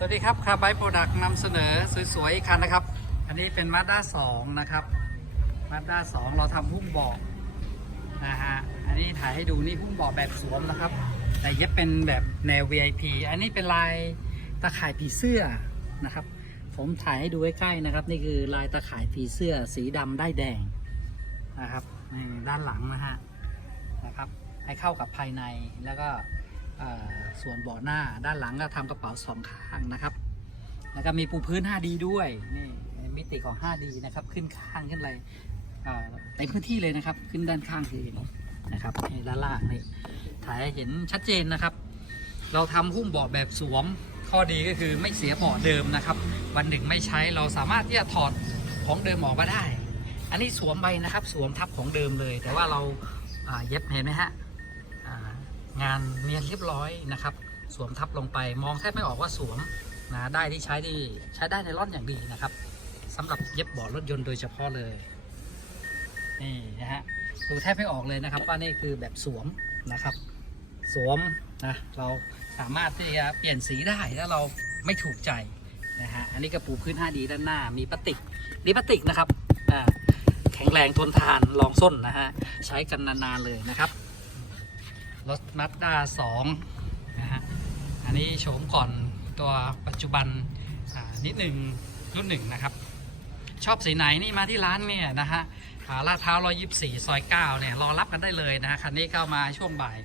สวัสดีครับคาร์ไบโปรดักต์นำเสนอสวยๆอีกคันนะครับ อันนี้เป็นมาด้า2นะครับมาด้า2เราทำหุ้มเบาะนะฮะ อันนี้ถ่ายให้ดูนี่หุ้มเบาะแบบสวมนะครับ แต่เย็บเป็นแบบแนว VIP อันนี้เป็นลายตะข่ายผีเสื้อนะครับ ผมถ่ายให้ดูใกล้ๆนะครับ นี่คือลายตะข่ายผีเสื้อสีดำได้แดงนะครับนี่ด้านหลังนะฮะนะครับ ให้เข้ากับภายในแล้วก็ ส่วนเบาะหน้าด้านหลังก็ทำกระเป๋าสองข้างนะครับ แล้วก็มีปูพื้น 5D ด้วยนี่มิติของ 5D นะครับขึ้นข้างขึ้นอะไรเต็มพื้นที่เลยนะครับ ขึ้นด้านข้างคือนะครับด้านล่างนี่ถ่ายเห็นชัดเจนนะครับ เราทำหุ้มเบาะแบบสวม ข้อดีก็คือไม่เสียเบาะเดิมนะครับ วันหนึ่งไม่ใช้เราสามารถที่จะถอดของเดิมออกมาได้ อันนี้สวมไปนะครับ สวมทับของเดิมเลย แต่ว่าเราเย็บเห็นไหมฮะ งานเนียนเรียบร้อยนะครับ สวมทับลงไปมองแทบไม่ออกว่าสวมนะได้ที่ใช้ที่ใช้ได้ในร่อนอย่างดีนะครับสำหรับเย็บเบาะรถยนต์โดยเฉพาะเลยนี่นะฮะดูแทบไม่ออกเลยนะครับ ว่านี่คือแบบสวมนะครับ สวมนะเราสามารถที่จะเปลี่ยนสีได้ถ้าเราไม่ถูกใจนะฮะอันนี้กระปูพื้น 5D ด้านหน้ามีพลาสติกนี่พลาสติกนะครับแข็งแรงทนทานรองส้นนะฮะใช้กันนานๆเลยนะครับ รถมาสด้า2นะฮะ อันนี้โฉมก่อนตัวปัจจุบันนิดหนึ่งรุ่นหนึ่งนะครับ ชอบสีไหนนี่มาที่ร้านเนี่ยนะฮะอ่าลาดเท้า124 ซอย 9 เนี่ย รอรับกันได้เลยนะฮะ คันนี้ก็มาช่วงบ่าย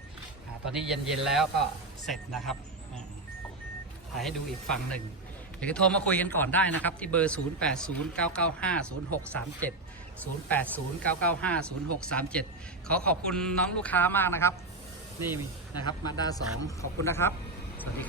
อตอนนี้เย็นๆแล้วก็เสร็จนะครับถ่ายให้ดูอีกฝั่งหนึ่งหรือโทรมาคุยกันก่อนได้นะครับ ที่เบอร์ 0809950637 0809950637 ขอขอบคุณน้องลูกค้ามากนะครับ นี่นะครับมาด้าสองขอบคุณนะครับ สวัสดีครับ